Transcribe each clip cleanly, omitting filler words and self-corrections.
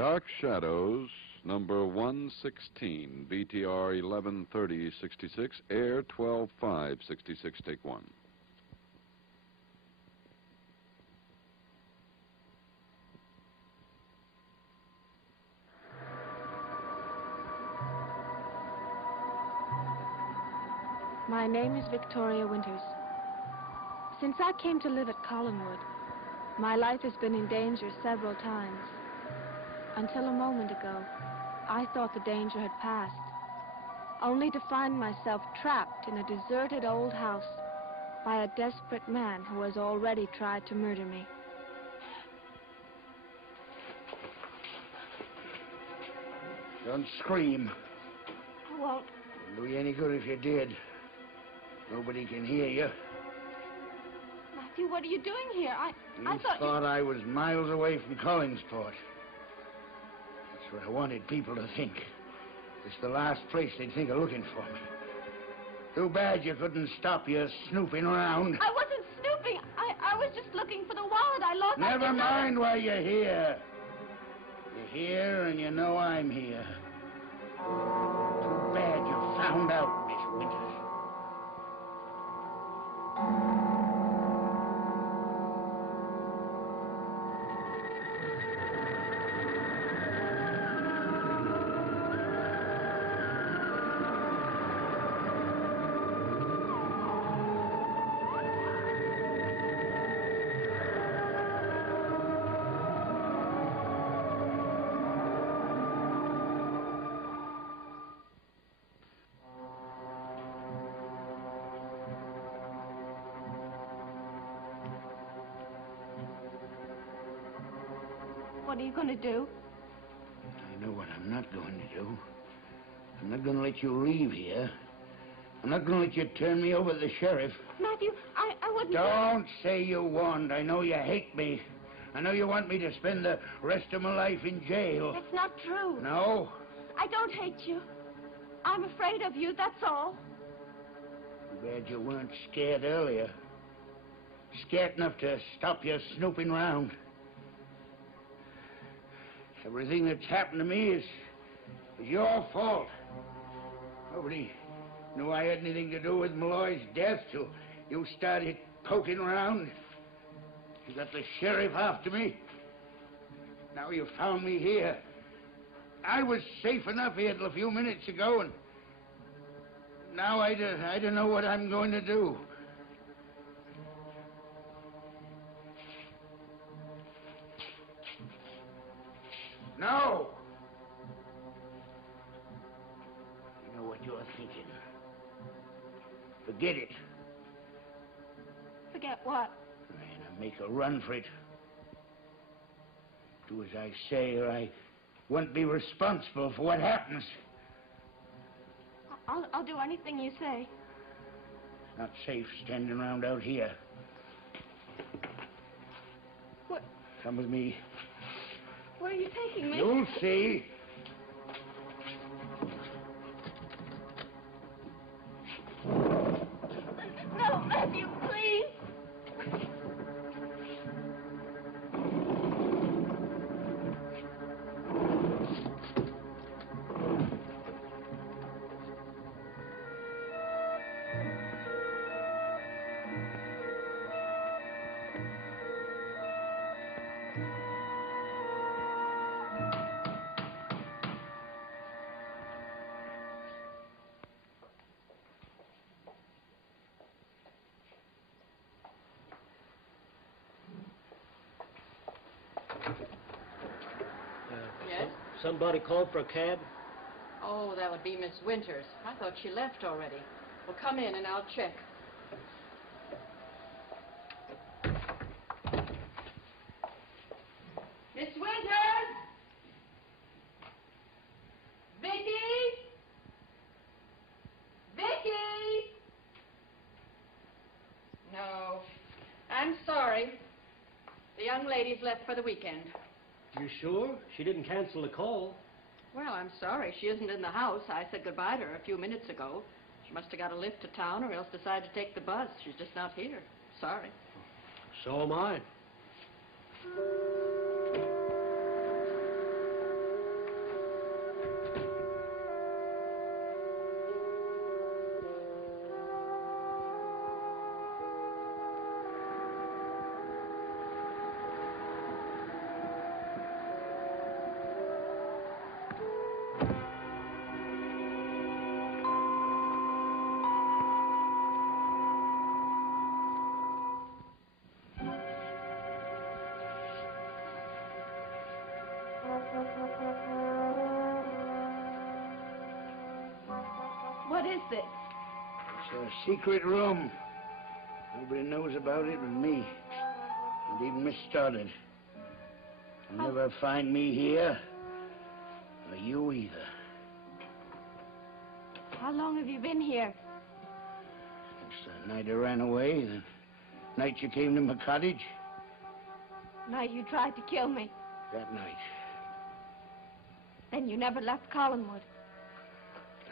Dark Shadows, number 116, BTR 113066, air 12566, take one. My name is Victoria Winters. Since I came to live at Collinwood, my life has been in danger several times. Until a moment ago, I thought the danger had passed, only to find myself trapped in a deserted old house by a desperate man who has already tried to murder me. Don't scream. I won't. Wouldn't do you any good if you did. Nobody can hear you. Matthew, what are you doing here? I thought I was miles away from Collingsport. That's what I wanted people to think. It's the last place they'd think of looking for me. Too bad you couldn't stop your snooping around. I wasn't snooping. I was just looking for the wallet I lost. Never mind why you're here. You're here and you know I'm here. Too bad you found out, Miss Winters. What are you going to do? I know what I'm not going to do. I'm not going to let you leave here. I'm not going to let you turn me over to the sheriff. Matthew, I wouldn't... Don't say you won't. I know you hate me. I know you want me to spend the rest of my life in jail. That's not true. No? I don't hate you. I'm afraid of you, that's all. Too bad you weren't scared earlier. Scared enough to stop you snooping around. Everything that's happened to me is your fault. Nobody knew I had anything to do with Malloy's death till you started poking around. You got the sheriff after me. Now you found me here. I was safe enough here till a few minutes ago, and now I don't know what I'm going to do. No! You know what you're thinking. Forget it. Forget what? And I make a run for it. Do as I say, or I won't be responsible for what happens. I'll do anything you say. It's not safe standing around out here. What? Come with me. Where are you taking me? You'll see. No, Matthew, please. Yes? Somebody called for a cab? Oh, that would be Miss Winters. I thought she left already. Well, come in and I'll check. Miss Winters! Vicky! Vicky! No. I'm sorry. The young lady's left for the weekend. You sure? She didn't cancel the call. Well, I'm sorry. She isn't in the house. I said goodbye to her a few minutes ago. She must have got a lift to town or else decided to take the bus. She's just not here. Sorry. So am I. What is this? It's a secret room. Nobody knows about it but me. And even Miss Stoddard. You'll never find me here. Or you either. How long have you been here? Since the night I ran away, the night you came to my cottage. Night you tried to kill me. That night. Then you never left Collinwood.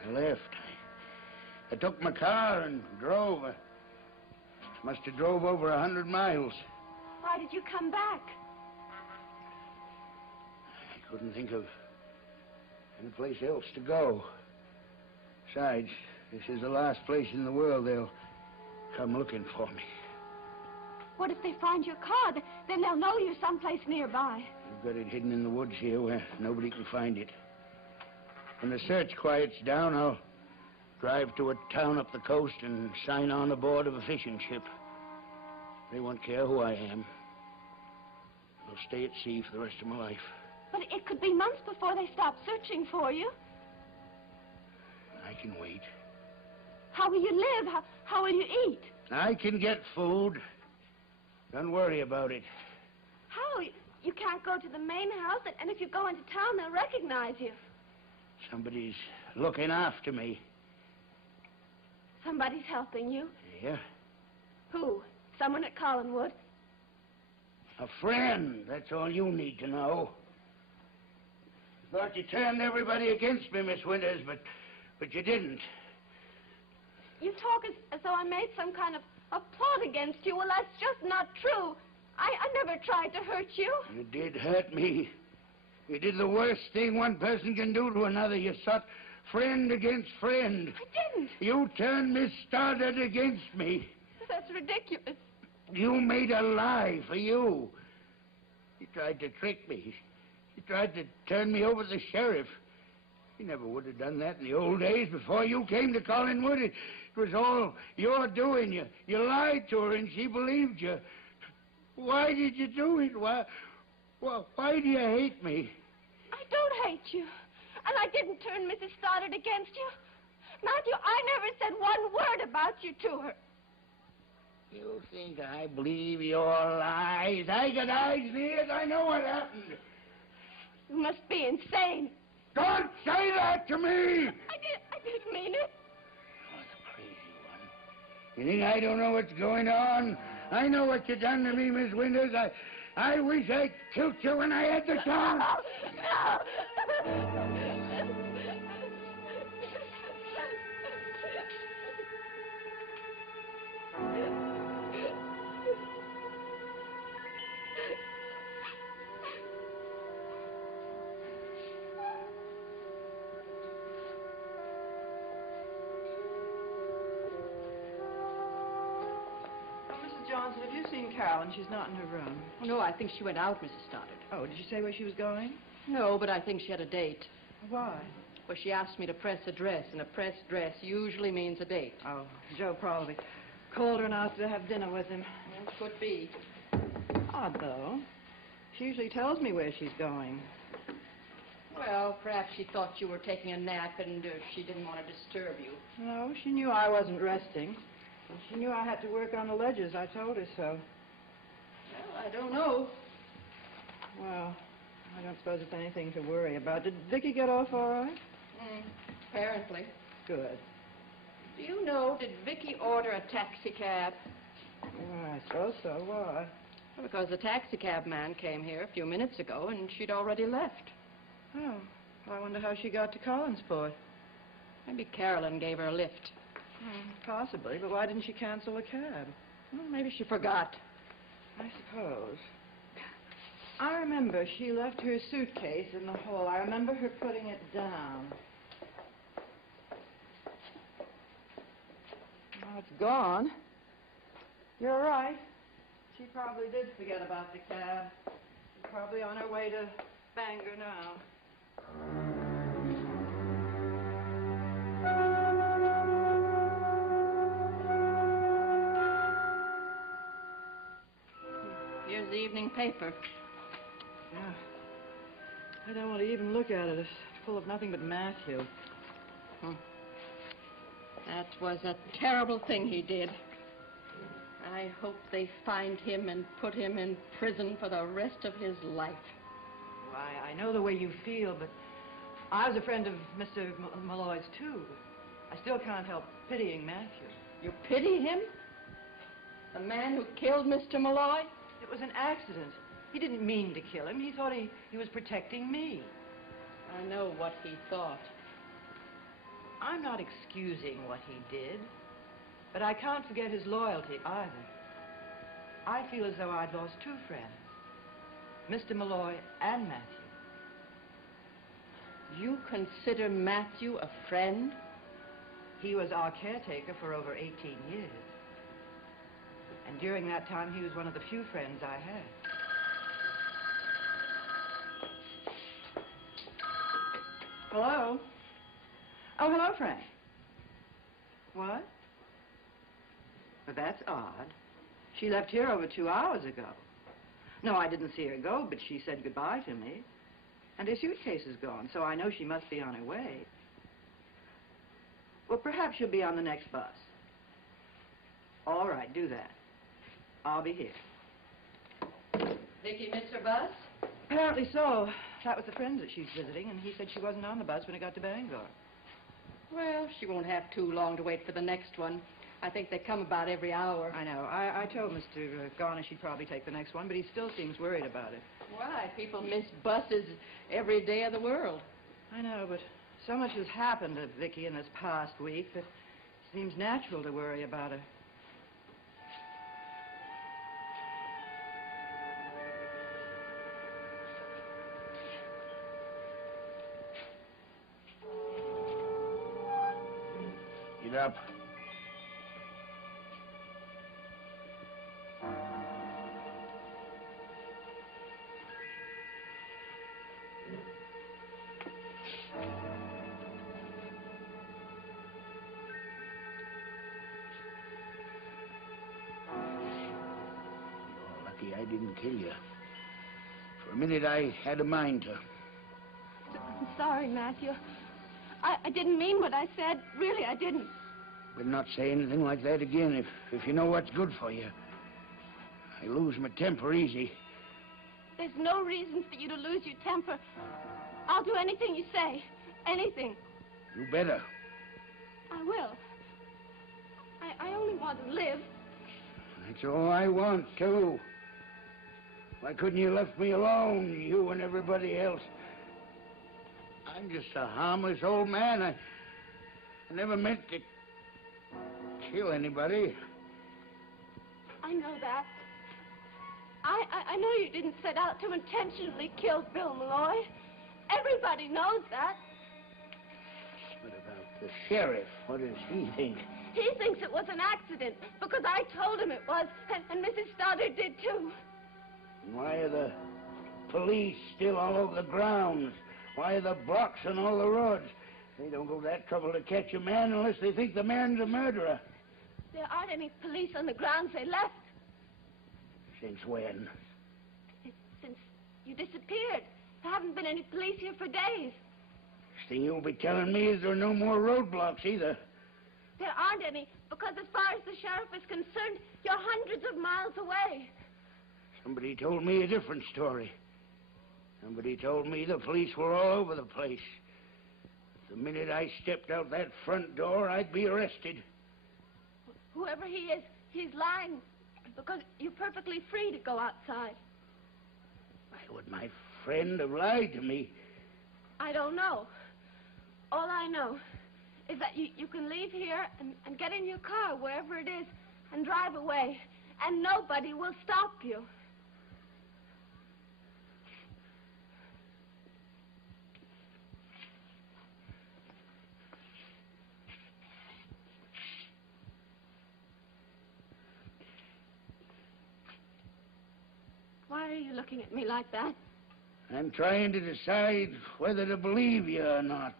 I left. I took my car and drove. I must have drove over 100 miles. Why did you come back? I couldn't think of any place else to go. Besides, this is the last place in the world they'll come looking for me. What if they find your car? Then they'll know you're someplace nearby. I've got it hidden in the woods here where nobody can find it. When the search quiets down, I'll drive to a town up the coast and sign on aboard of a fishing ship. They won't care who I am. I'll stay at sea for the rest of my life. But it could be months before they stop searching for you. I can wait. How will you live? How will you eat? I can get food. Don't worry about it. How? You can't go to the main house, and if you go into town, they'll recognize you. Somebody's looking after me. Somebody's helping you. Yeah? Who? Someone at Collinwood? A friend. That's all you need to know. Thought you turned everybody against me, Miss Winters, but you didn't. You talk as though I made some kind of a plot against you. Well, that's just not true. I never tried to hurt you. You did hurt me. You did the worst thing one person can do to another. You sought friend against friend. I didn't. You turned Miss Stoddard against me. That's ridiculous. You made a lie for you. You tried to trick me. You tried to turn me over to the sheriff. You never would have done that in the old days before you came to Collinwood. It was all your doing. You lied to her and she believed you. Why did you do it? Why do you hate me? I don't hate you. And I didn't turn Mrs. Stoddard against you. Matthew, I never said one word about you to her. You think I believe your lies? I got eyes and ears. I know what happened. You must be insane. Don't say that to me! I didn't mean it. You're the crazy one. You think I don't know what's going on? I know what you done to me, Miss Winters. I wish I killed you when I had the chance. No! Johnson, have you seen Carolyn? She's not in her room. Oh, no, I think she went out, Mrs. Stoddard. Oh, did she say where she was going? No, but I think she had a date. Why? Well, she asked me to press a dress, and a pressed dress usually means a date. Oh, Joe probably called her and asked her to have dinner with him. Well, could be. Odd, though. She usually tells me where she's going. Well, perhaps she thought you were taking a nap and she didn't want to disturb you. No, she knew I wasn't resting. And she knew I had to work on the ledgers. I told her so. Well, I don't know. Well, I don't suppose it's anything to worry about. Did Vicky get off all right? Apparently. Good. Do you know, did Vicky order a taxi cab? Well, I suppose so. Why? Well, because the taxi cab man came here a few minutes ago and she'd already left. Oh, well, I wonder how she got to Collinsport. Maybe Carolyn gave her a lift. Possibly, but why didn't she cancel a cab? Well, maybe she forgot. I suppose. I remember she left her suitcase in the hall. I remember her putting it down. Now it's gone. You're right. She probably did forget about the cab. She's probably on her way to Bangor now. Here's the evening paper. Yeah. I don't want to even look at it. It's full of nothing but Matthew. That was a terrible thing he did. I hope they find him and put him in prison for the rest of his life. Why, I know the way you feel, but I was a friend of Mr. Malloy's, too. I still can't help pitying Matthew. You pity him? The man who killed Mr. Malloy? It was an accident. He didn't mean to kill him. He thought he was protecting me. I know what he thought. I'm not excusing what he did, but I can't forget his loyalty either. I feel as though I'd lost two friends, Mr. Malloy and Matthew. You consider Matthew a friend? He was our caretaker for over 18 years. And during that time, he was one of the few friends I had. Hello? Oh, hello, Frank. What? Well, that's odd. She left here over 2 hours ago. No, I didn't see her go, but she said goodbye to me. And her suitcase is gone, so I know she must be on her way. Well, perhaps she'll be on the next bus. All right, do that. I'll be here. Vicky missed her bus? Apparently so. That was the friend that she's visiting, and he said she wasn't on the bus when it got to Bangor. Well, she won't have too long to wait for the next one. I think they come about every hour. I know. I told Mr. Garner she'd probably take the next one, but he still seems worried about it. Why? People miss buses every day of the world. I know, but so much has happened to Vicky in this past week that it seems natural to worry about her. Get up. You're lucky I didn't kill you. For a minute, I had a mind to. I'm sorry, Matthew. I didn't mean what I said. Really, I didn't. Better not say anything like that again if you know what's good for you. I lose my temper easy. There's no reason for you to lose your temper. I'll do anything you say. Anything. You better. I will. I only want to live. That's all I want, too. Why couldn't you left me alone, you and everybody else? I'm just a harmless old man. I never meant to kill anybody. I know that. I know you didn't set out to intentionally kill Bill Malloy. Everybody knows that. What about the sheriff? What does he think? He thinks it was an accident because I told him it was, and Mrs. Stoddard did too. Why are the police still all over the grounds? Why are the blocks and all the roads? They don't go that trouble to catch a man unless they think the man's a murderer. There aren't any police on the grounds they left. Since when? Since you disappeared. There haven't been any police here for days. Next thing you'll be telling me is there are no more roadblocks either. There aren't any, because as far as the sheriff is concerned, you're hundreds of miles away. Somebody told me a different story. Somebody told me the police were all over the place. The minute I stepped out that front door, I'd be arrested. Whoever he is, he's lying, because you're perfectly free to go outside. Why would my friend have lied to me? I don't know. All I know is that you can leave here and get in your car, wherever it is, and drive away, and nobody will stop you. Why are you looking at me like that? I'm trying to decide whether to believe you or not.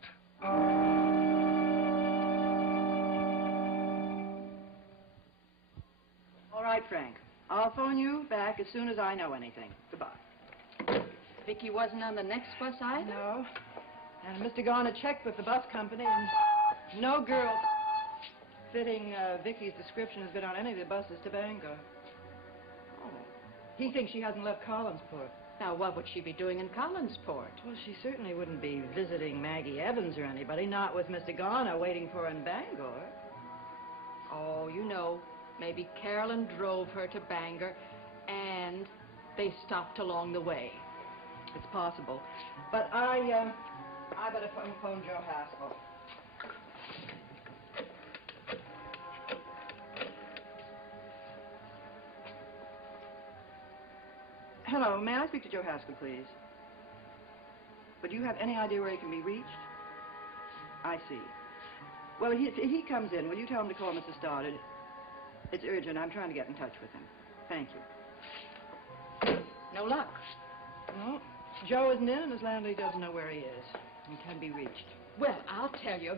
All right, Frank. I'll phone you back as soon as I know anything. Goodbye. Vicky wasn't on the next bus either? No. And Mr. Garner checked with the bus company, and no girl fitting Vicky's description has been on any of the buses to Bangor. Oh. He thinks she hasn't left Collinsport. Now, what would she be doing in Collinsport? Well, she certainly wouldn't be visiting Maggie Evans or anybody, not with Mr. Garner waiting for her in Bangor. Oh, you know, maybe Carolyn drove her to Bangor, and they stopped along the way. It's possible. But I better phone Joe Haskell. Hello, may I speak to Joe Haskell, please? But do you have any idea where he can be reached? I see. Well, if he comes in, will you tell him to call Mrs. Stoddard? It's urgent. I'm trying to get in touch with him. Thank you. No luck. No, Joe isn't in, and his landlady doesn't know where he is. He can be reached. Well, I'll tell you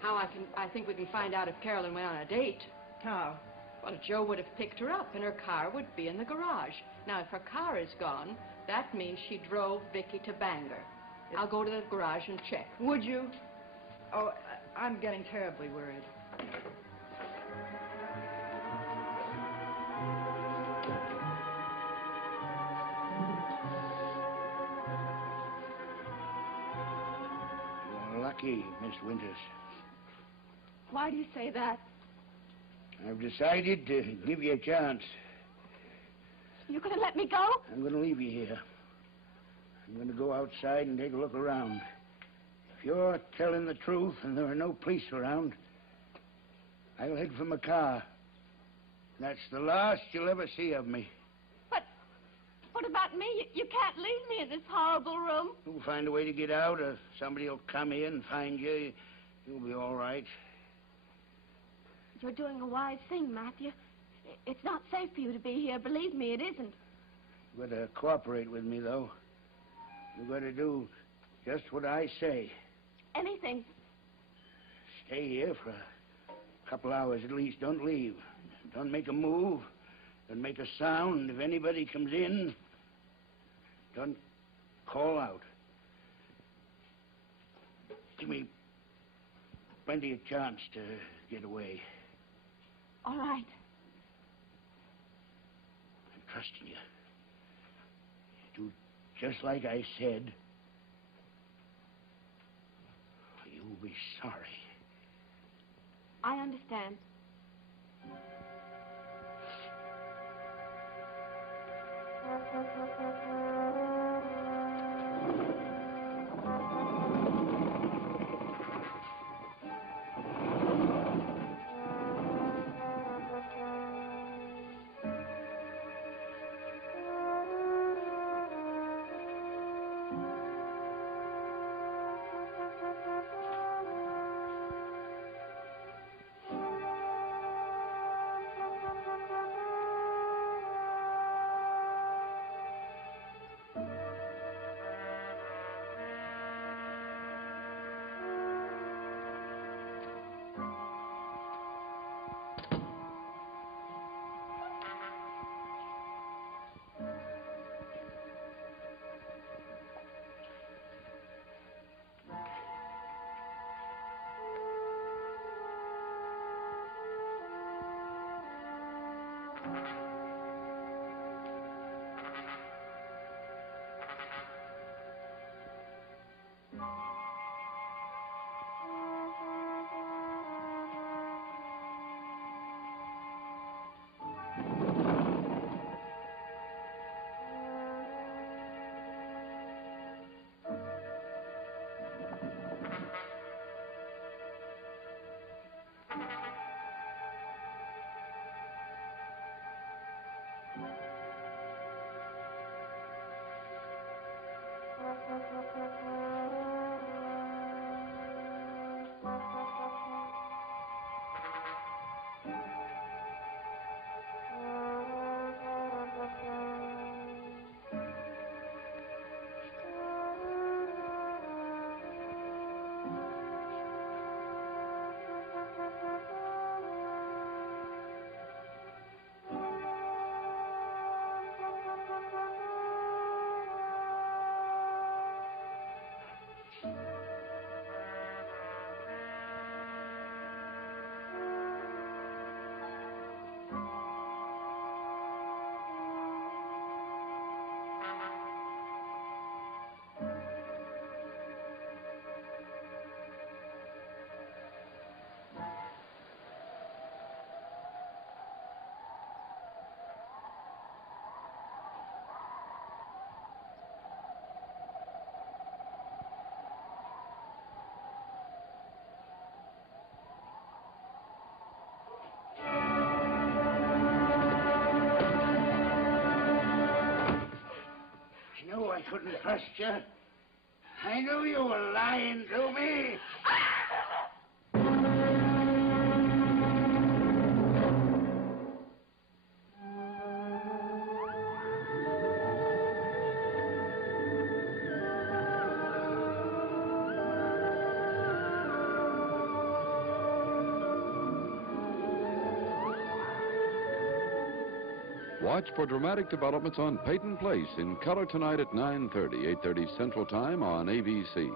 how I think we can find out if Carolyn went on a date. How? Well, Joe would have picked her up, and her car would be in the garage. Now, if her car is gone, that means she drove Vicky to Bangor. I'll go to the garage and check. Would you? Oh, I'm getting terribly worried. You're lucky, Miss Winters. Why do you say that? I've decided to give you a chance. You gonna let me go? I'm going to leave you here. I'm going to go outside and take a look around. If you're telling the truth and there are no police around, I'll head for my car. That's the last you'll ever see of me. But what about me? You can't leave me in this horrible room. You'll find a way to get out, or somebody will come here and find you. You'll be all right. You're doing a wise thing, Matthew. It's not safe for you to be here. Believe me, it isn't. You've got to cooperate with me, though. You've got to do just what I say. Anything. Stay here for a couple hours at least. Don't leave. Don't make a move. Don't make a sound. If anybody comes in, don't call out. Give me plenty of chance to get away. All right. I'm trusting you. Do just like I said. You'll be sorry. I understand. trust you. I knew you were lying to me. Watch for dramatic developments on Peyton Place in color tonight at 9:30, 8:30 Central Time on ABC.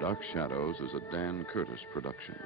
Dark Shadows is a Dan Curtis production.